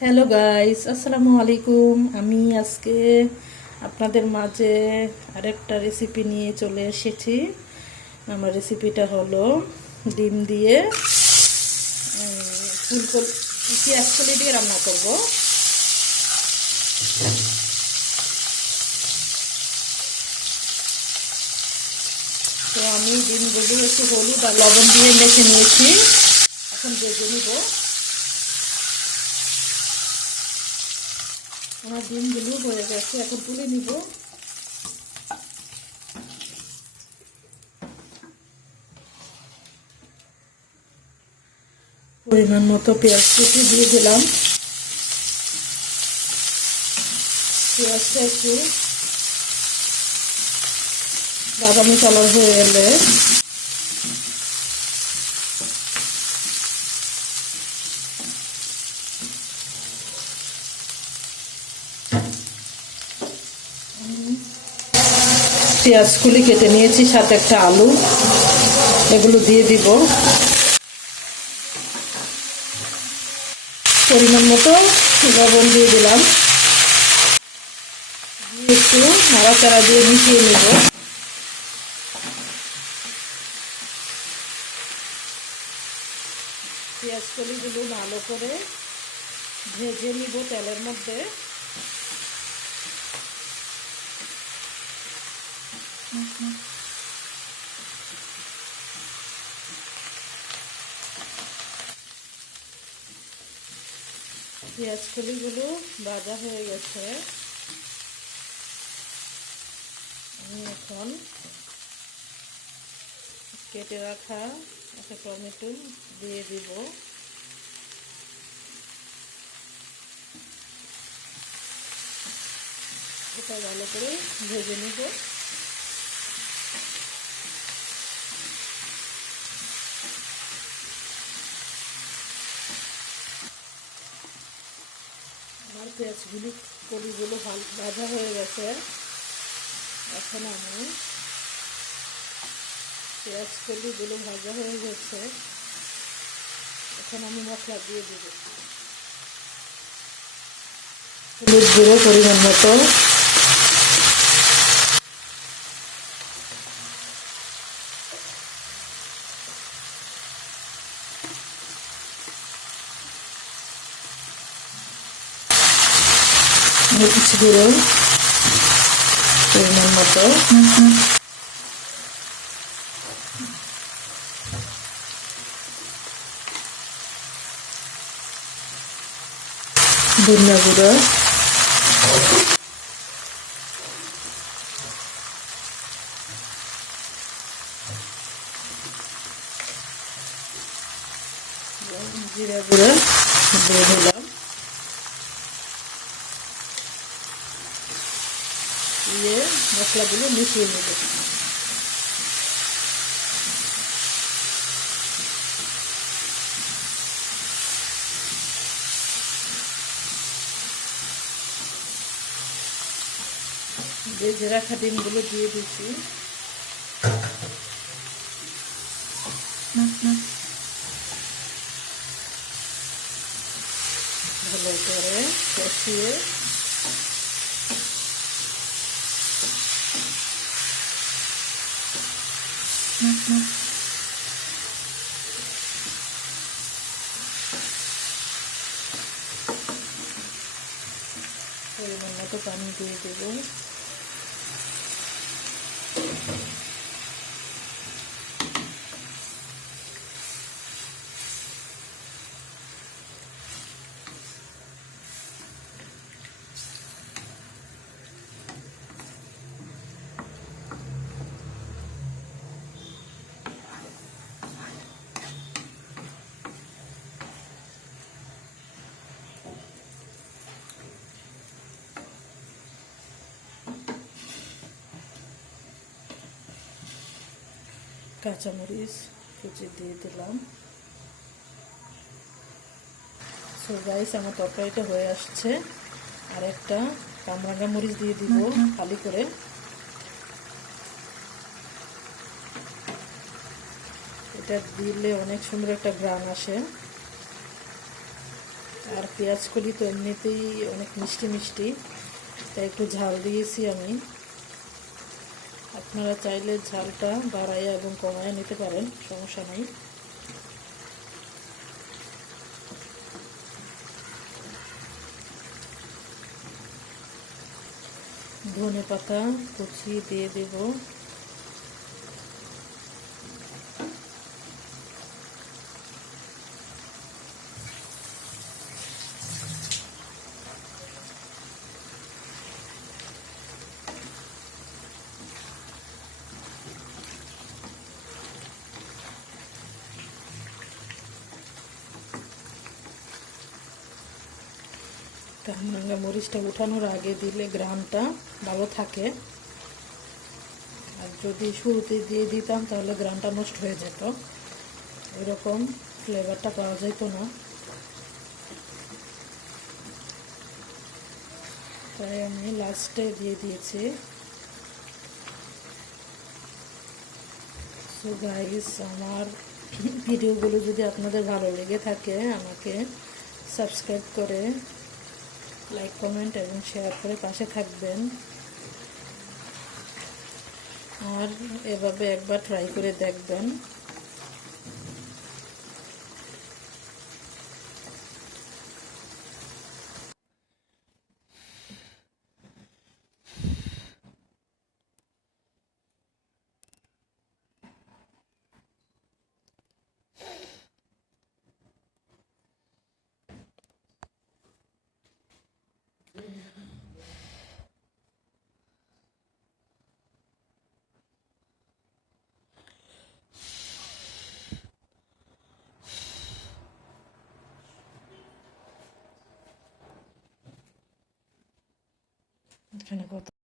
Hello guys, আসসালামু আলাইকুম। আমি আজকে আপনাদের মাঝে আরেকটা রেসিপি নিয়ে চলে এসেছি। আমার রেসিপিটা হলো ডিম দিয়ে ফুলকপি পেঁয়াজ কলি দিয়ে রান্না করব। তো আমি ডিমগুলো একটু হলুদ আর লবণ দিয়ে মেখে নিয়েছি, এখন ভেজে নিব। আমার ডিমগুলো হয়ে গেছে, এখন তুলে নিব। পরিমাণ মতো পেঁয়াজ কুচি দিয়ে দিলাম। পেঁয়াজটা একটু বাদামি কালার হয়ে এলে পেঁয়াজগুলি কেটে নিয়েছি, সাথে একটা আলু, এগুলো দিয়ে দিব। পরিমাণ মতো লবণ দিয়ে দিলাম, দিয়ে একটু নাড়াচাড়া দিয়ে মিশিয়ে নেব। পেঁয়াজকলিগুলো ভালো করে ভেজে নিব তেলের মধ্যে। পেঁয়াজকলিগুলো ভাজা হয়ে গেছে। আমি এখন কেটে রাখা একটা টমেটো দিয়ে দিব। এটা ভালো করে ভেজে নিব। আমার কলিগুলো ভাজা হয়ে গেছে। এখন আমি কলিগুলো ভাজা হয়ে গেছে, এখন আমি মশলা দিয়ে দেব। হলুদ গুঁড়ো পরিমাণ মতো, মরিচ গুঁড়ো পরিমাণ মতো, ধনিয়া গুঁড়ো, জিরা গুঁড়ো দিয়ে দিলাম। দিয়ে মশলাগুলো মিশিয়ে নেব। ভেজে রাখা ডিমগুলো দিয়ে দিচ্ছি। ভালো করে কষিয়ে পরিমাণ মতো পানি দিয়ে দেব। কাঁচামরিচ কুচি দিয়ে দিলাম। সো গাইস, আমার তরকারিটা হয়ে আসছে। আর একটা কামরাঙ্গা মরিচ দিয়ে দিব খালি করে। এটা দিলে অনেক সুন্দর একটা ঘ্রাণ আসে। আর পেঁয়াজ কলি তো এমনিতেই অনেক মিষ্টি মিষ্টি, তাই একটু ঝাল দিয়েছি আমি। আপনারা চাইলে ঝালটা বাড়াইয়া এবং কমাইয়া নিতে পারেন, সমস্যা নাই। ধনে পাতা কুচি দিয়ে দেব। কাঁচা মরিচটা উঠানোর আগে দিলে গ্রামটা ভালো থাকে, আর যদি শুরুতে দিয়ে দিতাম তাহলে গ্রামটা নষ্ট হয়ে যেত, এরকম ফ্লেভারটা পাওয়া যেত না। তাই আমি লাস্টে দিয়ে দিয়েছি। সো গাইস, আমার ভিডিওগুলো যদি আপনাদের ভালো লেগে থাকে আমাকে সাবস্ক্রাইব করে লাইক কমেন্ট এবং শেয়ার করে পাশে থাকবেন, আর এভাবে একবার ট্রাই করে দেখবেন। এখানে কত